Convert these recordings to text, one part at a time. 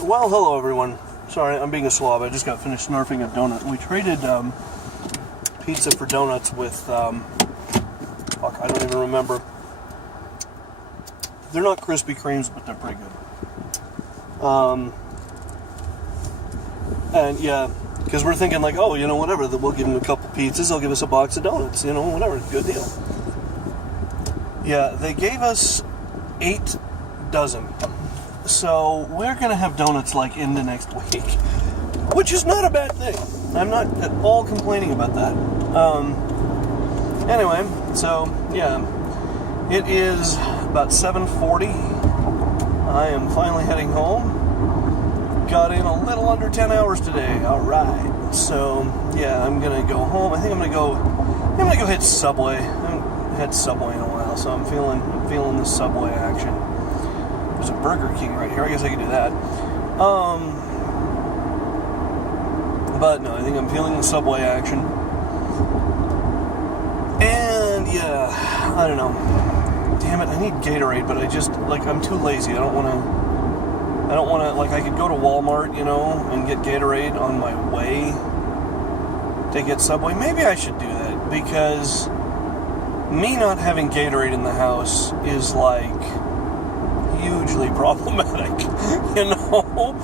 Well, hello everyone. Sorry, I'm being a slob. I just got finished snarfing a donut. We traded pizza for donuts with, fuck, I don't even remember. They're not Krispy Kremes, but they're pretty good. And yeah, because we're thinking like, oh, you know, whatever, we'll give them a couple pizzas, they'll give us a box of donuts, you know, whatever, good deal. Yeah, they gave us 8 dozen. So we're going to have donuts like into next week, which is not a bad thing. I'm not at all complaining about that. Anyway, so yeah, it is about 7:40. I am finally heading home. Got in a little under 10 hours today. All right. So yeah, I'm going to go home. I think I'm going to go hit Subway. I haven't had Subway in a while, so I'm feeling the Subway action. There's a Burger King right here. I guess I could do that. But no, I think I'm feeling the Subway action. And yeah, I don't know. Damn it, I need Gatorade, but I just, like, I'm too lazy. I don't want to, like, I could go to Walmart, you know, and get Gatorade on my way to get Subway. Maybe I should do that, because me not having Gatorade in the house is, like, hugely problematic, you know?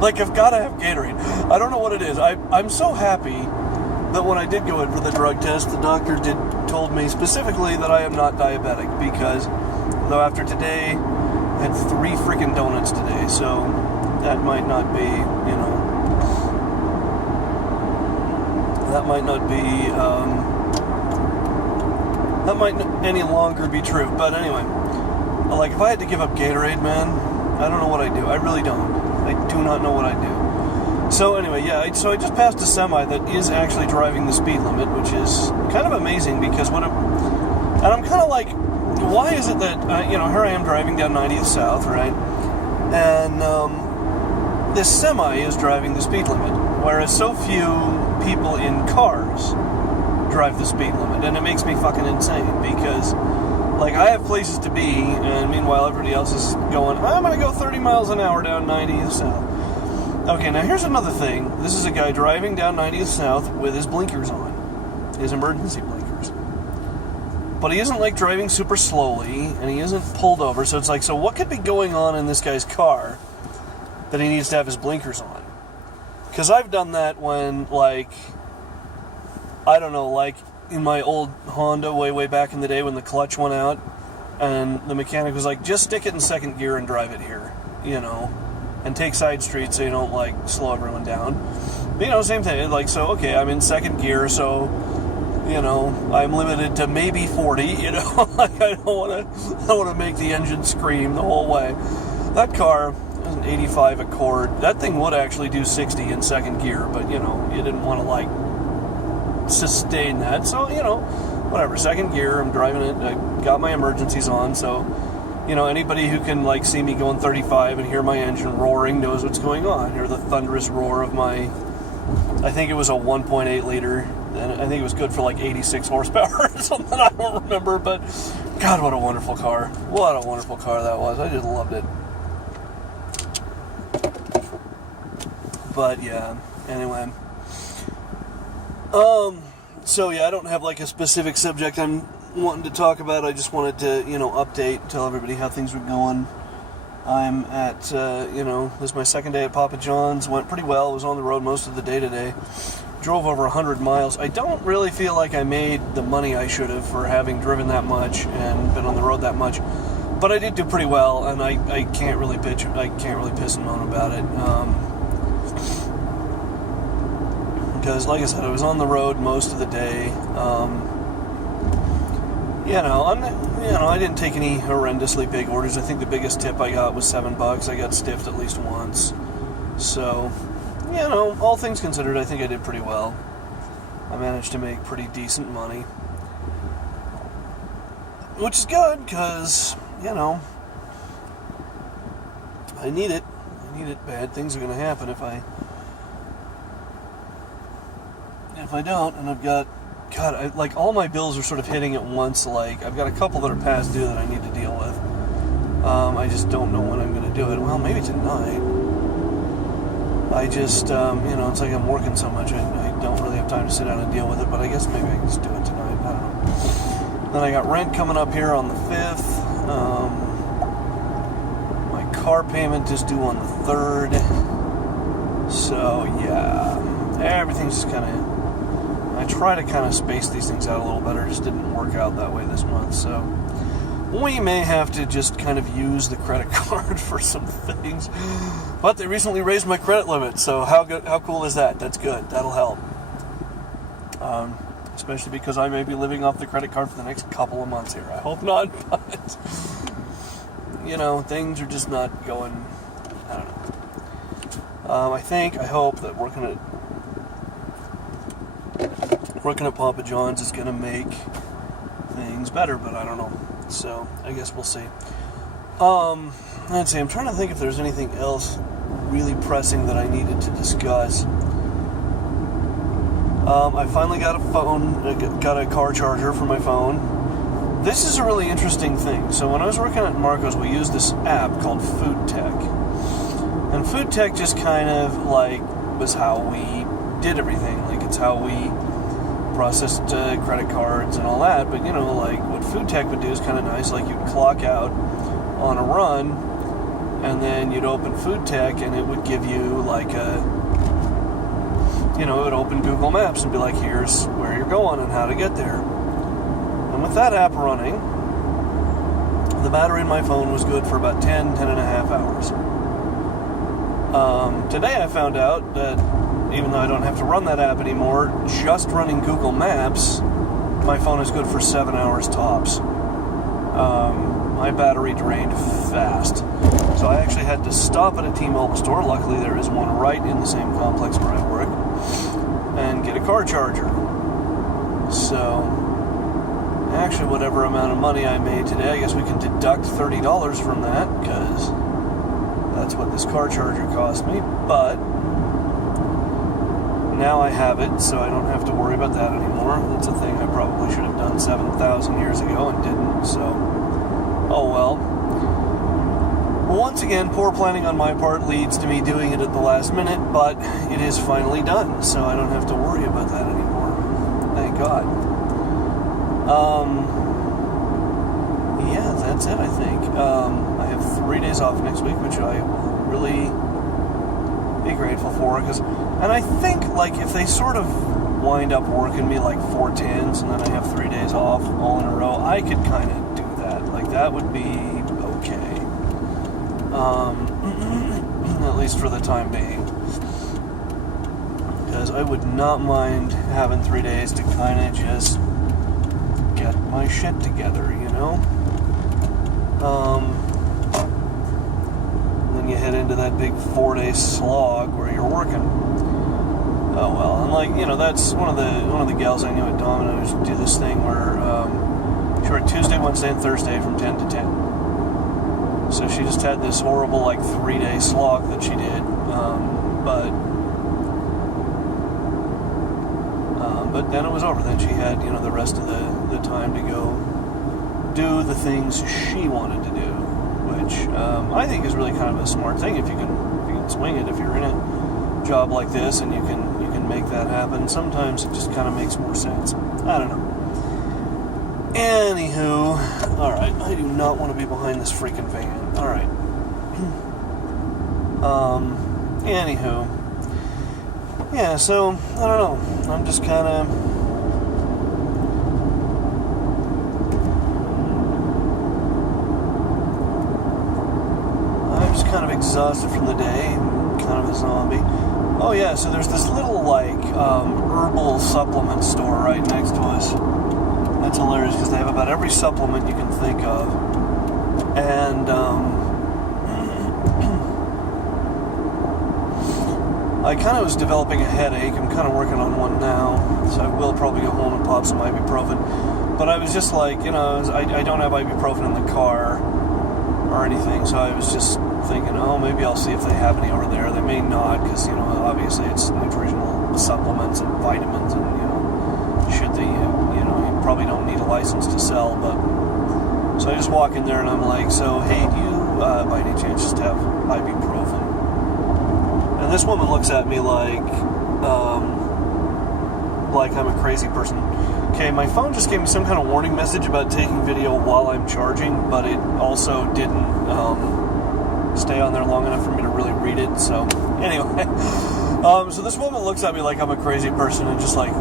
Like, I've got to have Gatorade. I don't know what it is. I'm so happy that when I did go in for the drug test, the doctor told me specifically that I am not diabetic, because though after today, I had 3 freaking donuts today, so that might not be, you know, that might any longer be true. But anyway, like, if I had to give up Gatorade, man, I don't know what I'd do. I really don't. I do not know what I'd do. So anyway, yeah, so I just passed a semi that is actually driving the speed limit, which is kind of amazing, because and I'm kind of like, why is it that, you know, here I am driving down 90th South, right? And this semi is driving the speed limit, whereas so few people in cars drive the speed limit, and it makes me fucking insane, because, like, I have places to be, and meanwhile everybody else is going, I'm going to go 30 miles an hour down 90th South. Okay, now here's another thing. This is a guy driving down 90th South with his blinkers on, his emergency blinkers. But he isn't, like, driving super slowly, and he isn't pulled over, so it's like, so what could be going on in this guy's car that he needs to have his blinkers on? Because I've done that when, like, I don't know, like, in my old Honda way back in the day when the clutch went out, and the mechanic was like, just stick it in second gear and drive it here, you know, and take side streets so you don't, like, slow everyone down. But, you know, same thing, like, so, okay, I'm in second gear, so, you know, I'm limited to maybe 40, you know, like, I don't want to make the engine scream the whole way. That car was an 85 Accord. That thing would actually do 60 in second gear, but, you know, you didn't want to, like, sustain that, so, you know, whatever, second gear, I'm driving it, I got my emergencies on, so, you know, anybody who can, like, see me going 35 and hear my engine roaring knows what's going on. Hear the thunderous roar of my, I think it was a 1.8 liter, and I think it was good for like 86 horsepower or something, I don't remember, but God, what a wonderful car. What a wonderful car that was. I just loved it. But yeah, anyway. So yeah, I don't have like a specific subject I'm wanting to talk about. I just wanted to, you know, update, tell everybody how things were going. I'm at, you know, this is my second day at Papa John's. Went pretty well. I was on the road most of the day today. Drove over 100 miles. I don't really feel like I made the money I should have for having driven that much and been on the road that much. But I did do pretty well, and I can't really piss and moan about it. Because, like I said, I was on the road most of the day. I didn't take any horrendously big orders. I think the biggest tip I got was $7. I got stiffed at least once. So, you know, all things considered, I think I did pretty well. I managed to make pretty decent money. Which is good, because, you know, I need it. Bad things are going to happen if I don't, and I've got, God, like, all my bills are sort of hitting at once. Like, I've got a couple that are past due that I need to deal with. I just don't know when I'm going to do it. Well, maybe tonight. I just, it's like I'm working so much, I don't really have time to sit down and deal with it, but I guess maybe I can just do it tonight. I don't know. Then I got rent coming up here on the 5th. My car payment is due on the 3rd. So, yeah, everything's just kind of... I try to kind of space these things out a little better. It just didn't work out that way this month, so... We may have to just kind of use the credit card for some things. But they recently raised my credit limit, so how cool is that? That's good. That'll help. Especially because I may be living off the credit card for the next couple of months here. I hope not, but... things are just not going... I don't know. I hope that working at Papa John's is going to make things better, but I don't know. So, I guess we'll see. Let's see, I'm trying to think if there's anything else really pressing that I needed to discuss. I finally got a car charger for my phone. This is a really interesting thing. So when I was working at Marco's, we used this app called Food Tech. And Food Tech just kind of, was how we did everything. It's how we processed credit cards and all that, but what Food Tech would do is kind of nice. You'd clock out on a run, and then you'd open Food Tech, and it would give you it would open Google Maps and be like, here's where you're going and how to get there. And with that app running, the battery in my phone was good for about 10 and a half hours. Today I found out that even though I don't have to run that app anymore, just running Google Maps, my phone is good for 7 hours tops. My battery drained fast. So I actually had to stop at a T-Mobile store. Luckily there is one right in the same complex where I work, and get a car charger. So, actually whatever amount of money I made today, I guess we can deduct $30 from that, because that's what this car charger cost me, but now I have it, so I don't have to worry about that anymore. That's a thing I probably should have done 7,000 years ago and didn't, so oh well. Once again, poor planning on my part leads to me doing it at the last minute, but it is finally done, so I don't have to worry about that anymore. Thank God. Yeah, that's it, I think. I have 3 days off next week, which I will really be grateful for, and I think, if they sort of wind up working me 4 10s, and then I have 3 days off all in a row, I could kind of do that. That would be okay. At least for the time being. Because I would not mind having 3 days to kind of just get my shit together, Then you head into that big 4-day slog where you're working. Oh well, and that's one of the gals I knew at Domino's do this thing where she worked Tuesday, Wednesday, and Thursday from 10 to 10. So she just had this horrible 3-day slog that she did, but then it was over. Then she had the rest of the time to go do the things she wanted to do, which I think is really kind of a smart thing if you can swing it. If you're in a job like this and you can make that happen, sometimes it just kind of makes more sense. I don't know. Anywho, alright, I do not want to be behind this freaking van. Alright. Anywho. Yeah, so, I don't know. I'm just kind of... kind of exhausted from the day, kind of a zombie. Oh yeah, so there's this little herbal supplement store right next to us. That's hilarious because they have about every supplement you can think of. And I kind of was developing a headache. I'm kind of working on one now, so I will probably go home and pop some ibuprofen. But I was just I don't have ibuprofen in the car or anything, so I was just thinking, oh, maybe I'll see if they have any over there. They may not, because, obviously it's nutritional supplements and vitamins and, shit that you probably don't need a license to sell, but... So I just walk in there and I'm like, so, hey, do you, by any chance, just have ibuprofen? And this woman looks at me like I'm a crazy person. Okay, my phone just gave me some kind of warning message about taking video while I'm charging, but it also didn't stay on there long enough for me to really read it. So anyway, so this woman looks at me like I'm a crazy person and just like,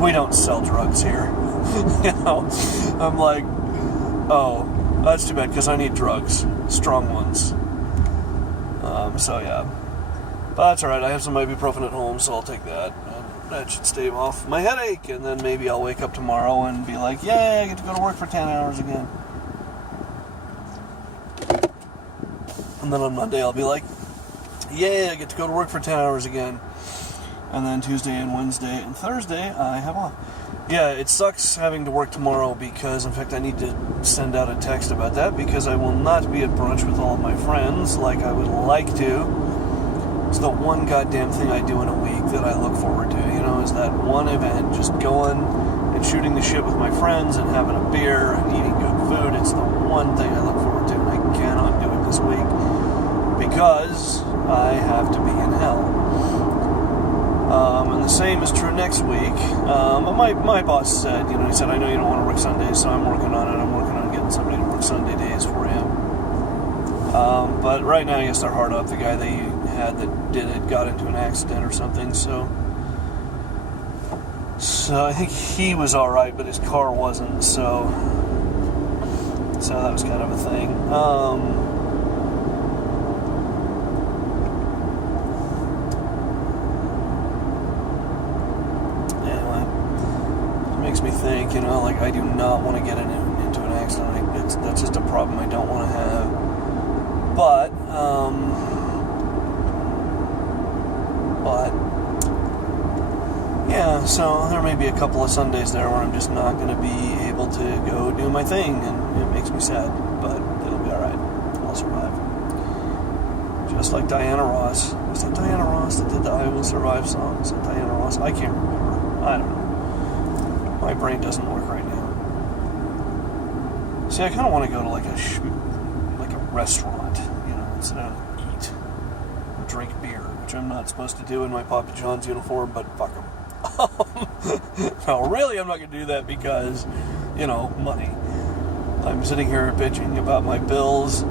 we don't sell drugs here. You know, I'm like, oh, that's too bad because I need drugs, strong ones. So yeah, but that's all right. I have some ibuprofen at home, so I'll take that. That should stave off my headache, and then maybe I'll wake up tomorrow and be like, yay, I get to go to work for 10 hours again. And then on Monday I'll be like, yay, I get to go to work for 10 hours again. And then Tuesday and Wednesday and Thursday I have off. Yeah, it sucks having to work tomorrow because, in fact, I need to send out a text about that because I will not be at brunch with all of my friends like I would like to. It's the one goddamn thing I do in a week that I look forward to, you know, is that one event, just going and shooting the shit with my friends and having a beer and eating good food. It's the one thing I look forward to, and I cannot do it this week because I have to be in hell. And the same is true next week. My boss said, you know, he said, I know you don't want to work Sundays, so I'm working on it. I'm working on getting somebody to work Sunday days for him. But right now, I guess they're hard up. The guy they had that did it got into an accident or something, so I think he was all right, but his car wasn't, so that was kind of a thing. Anyway, it makes me think, you know, like I do not want to get into an accident. That's just a problem I don't want to have. But yeah, so there may be a couple of Sundays there where I'm just not going to be able to go do my thing, and it makes me sad, but it'll be alright. I'll survive. Just like Diana Ross. Was that Diana Ross that did the I Will Survive song? Is that Diana Ross? I can't remember. I don't know. My brain doesn't work right now. See, I kind of want to go to like a restaurant, you know, instead of eat, drink beer, which I'm not supposed to do in my Papa John's uniform, but fuck them. No, really, I'm not going to do that because, you know, money. I'm sitting here bitching about my bills, and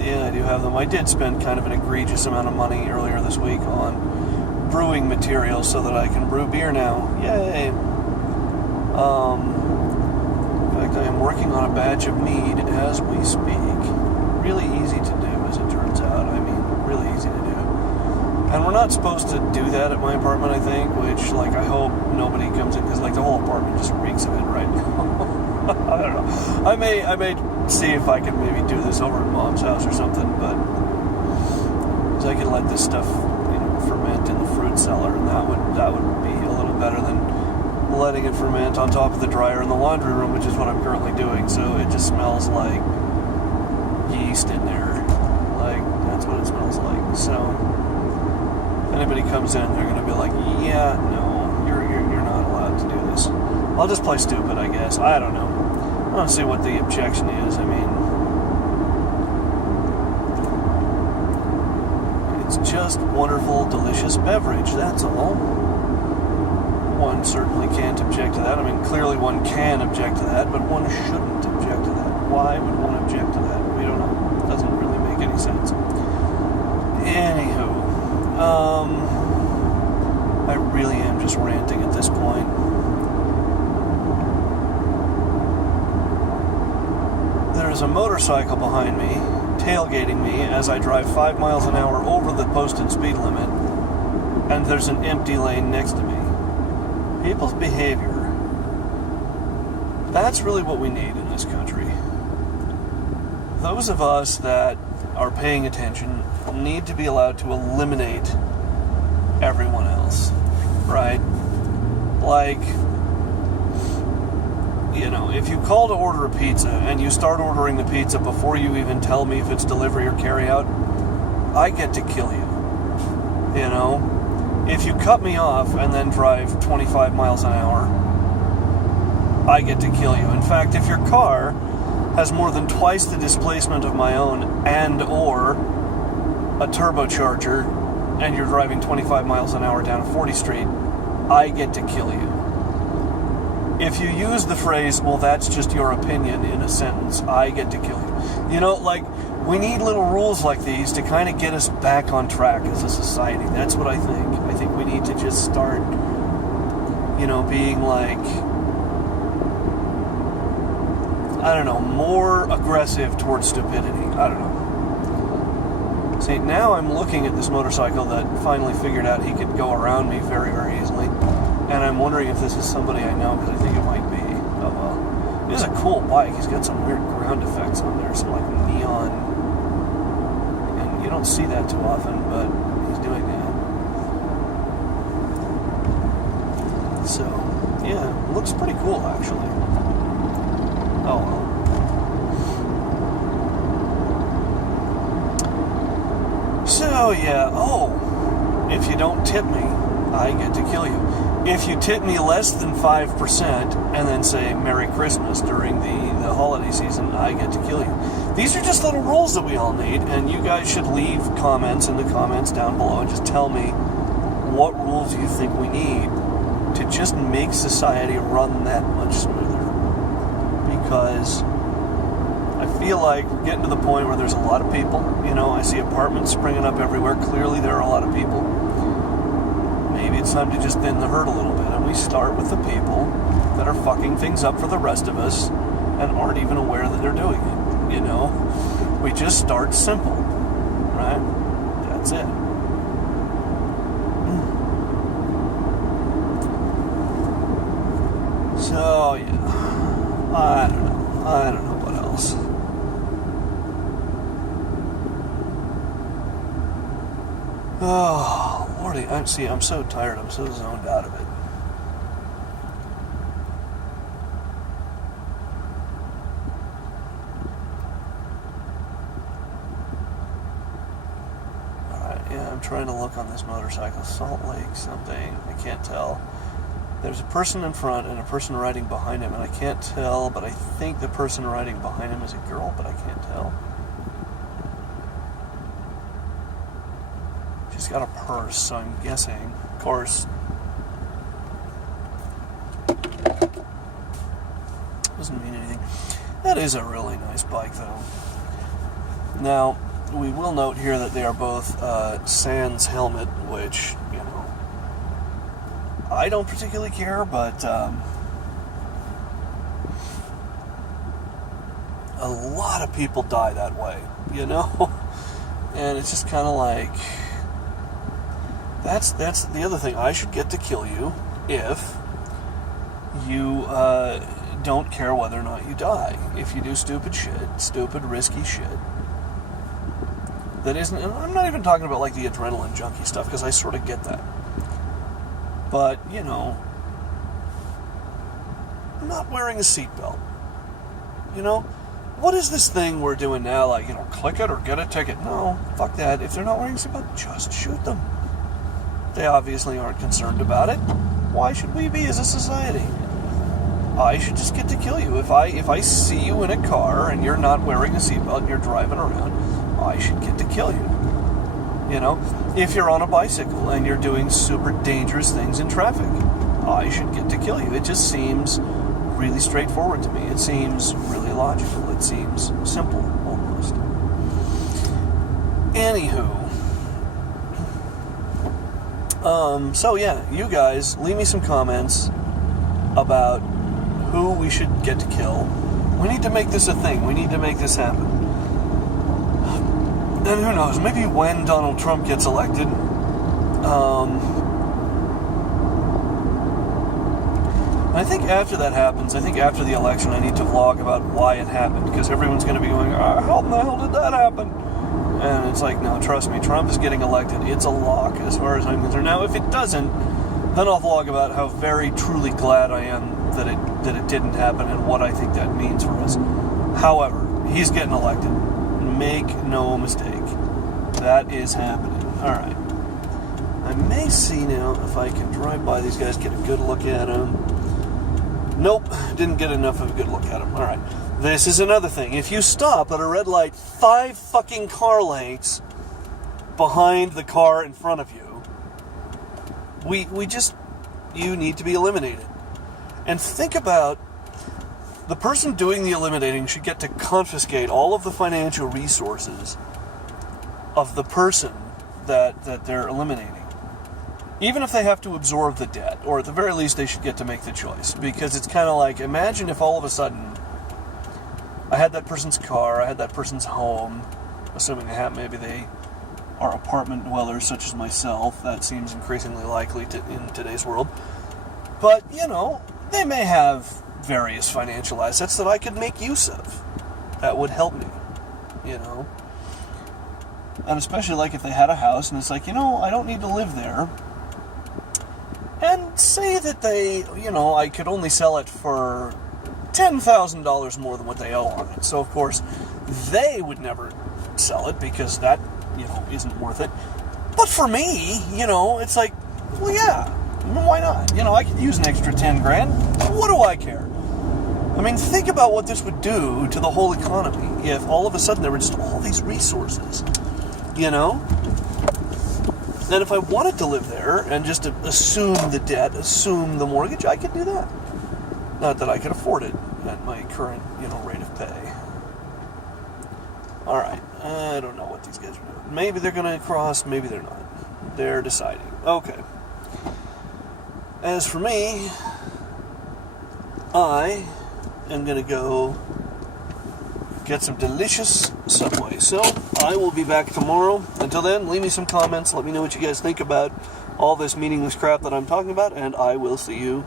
yeah, I do have them. I did spend kind of an egregious amount of money earlier this week on brewing materials so that I can brew beer now. Yay! In fact, I am working on a batch of mead as we speak. Really easy to do, as it turns out. I mean, really easy to do. And we're not supposed to do that at my apartment, I think, which, like, I hope nobody comes in, because, like, the whole apartment just reeks of it right now. I don't know. I may see if I can maybe do this over at Mom's house or something, but I could let this stuff, you know, ferment in the fruit cellar, and that would be a little better than letting it ferment on top of the dryer in the laundry room, which is what I'm currently doing. So it just smells like yeast in there. Like, that's what it smells like. So if anybody comes in, they're going to be like, yeah, no, you're not allowed to do this. I'll just play stupid, I guess. I don't know. I don't see what the objection is. I mean, it's just wonderful, delicious beverage, that's all. One certainly can't object to that. I mean, clearly one can object to that, but one shouldn't object to that. Why would one object to that? We don't know. It doesn't really make any sense. Anywho, I really am just ranting at this point. There is a motorcycle behind me, tailgating me as I drive 5 miles an hour over the posted speed limit, and there's an empty lane next to me. People's behavior. That's really what we need in this country. Those of us that are paying attention need to be allowed to eliminate everyone else, right? Like, you know, if you call to order a pizza and you start ordering the pizza before you even tell me if it's delivery or carry out, I get to kill you. You know? If you cut me off and then drive 25 miles an hour, I get to kill you. In fact, if your car has more than twice the displacement of my own and or a turbocharger, and you're driving 25 miles an hour down a 40 street, I get to kill you. If you use the phrase, well, that's just your opinion in a sentence, I get to kill you. You know, like, we need little rules like these to kind of get us back on track as a society. That's what I think. I think we need to just start, you know, being like, I don't know, more aggressive towards stupidity. I don't know. See, now I'm looking at this motorcycle that finally figured out he could go around me very, very easily. And I'm wondering if this is somebody I know, because I think it might be. Oh, well. It is a cool bike. He's got some weird ground effects on there, some like neon. And you don't see that too often, but he's doing that. So, yeah, it looks pretty cool, actually. Oh, well. So, yeah, if you don't tip me, I get to kill you. If you tip me less than 5% and then say Merry Christmas during the holiday season, I get to kill you. These are just little rules that we all need, and you guys should leave comments in the comments down below and just tell me what rules you think we need to just make society run that much smoother. Because I feel like we're getting to the point where there's a lot of people. You know, I see apartments springing up everywhere. Clearly there are a lot of people. Maybe it's time to just thin the herd a little bit, and we start with the people that are fucking things up for the rest of us and aren't even aware that they're doing it. You know, we just start simple, right? That's it. So yeah, I don't know what else. Oh, Lordy, I'm so tired. I'm so zoned out of it. Alright, yeah, I'm trying to look on this motorcycle. Salt Lake something. I can't tell. There's a person in front and a person riding behind him, and I can't tell, but I think the person riding behind him is a girl, but I can't tell. She's got a purse, so I'm guessing. Of course, doesn't mean anything. That is a really nice bike, though. Now, we will note here that they are both sans helmet, which, you know, I don't particularly care, but a lot of people die that way, you know? And it's just kind of like, that's the other thing. I should get to kill you if you don't care whether or not you die. If you do stupid shit, stupid, risky shit. That isn't, and I'm not even talking about like the adrenaline junkie stuff, because I sort of get that. But, you know, not wearing a seatbelt. You know, what is this thing we're doing now? Like, you know, click it or get a ticket. No, fuck that. If they're not wearing a seatbelt, just shoot them. They obviously aren't concerned about it. Why should we be as a society? I should just get to kill you. If I see you in a car and you're not wearing a seatbelt and you're driving around, I should get to kill you. You know, if you're on a bicycle and you're doing super dangerous things in traffic, I should get to kill you. It just seems really straightforward to me. It seems really logical. It seems simple, almost. Anywho. So yeah, you guys, leave me some comments about who we should get to kill. We need to make this a thing. We need to make this happen. And who knows, maybe when Donald Trump gets elected, I think after that happens, I think after the election, I need to vlog about why it happened, because everyone's going to be going, how in the hell did that happen? And it's like, no, trust me, Trump is getting elected. It's a lock as far as I'm concerned. Now, if it doesn't, then I'll vlog about how very, truly glad I am that it didn't happen and what I think that means for us. However, he's getting elected. Make no mistake. That is happening. Alright. I may see now if I can drive by these guys, get a good look at them. Nope, didn't get enough of a good look at them. Alright. This is another thing. If you stop at a red light 5 fucking car lengths behind the car in front of you, you need to be eliminated. And think about, the person doing the eliminating should get to confiscate all of the financial resources of the person that they're eliminating. Even if they have to absorb the debt, or at the very least they should get to make the choice. Because it's kind of like, imagine if all of a sudden I had that person's car, I had that person's home, assuming maybe they are apartment dwellers such as myself. That seems increasingly likely in today's world. But, they may have various financial assets that I could make use of. That would help me, And especially like if they had a house and it's like, I don't need to live there. And say that they, I could only sell it for $10,000 more than what they owe on it. So, of course, they would never sell it because that, isn't worth it. But for me, it's like, well, yeah, why not? I could use an extra 10 grand. What do I care? I mean, think about what this would do to the whole economy if all of a sudden there were just all these resources, And if I wanted to live there and just assume the debt, assume the mortgage, I could do that. Not that I could afford it at my current, rate of pay. Alright, I don't know what these guys are doing. Maybe they're going to cross, maybe they're not. They're deciding. Okay. As for me, I am going to go get some delicious Subway. So, I will be back tomorrow. Until then, leave me some comments. Let me know what you guys think about all this meaningless crap that I'm talking about, and I will see you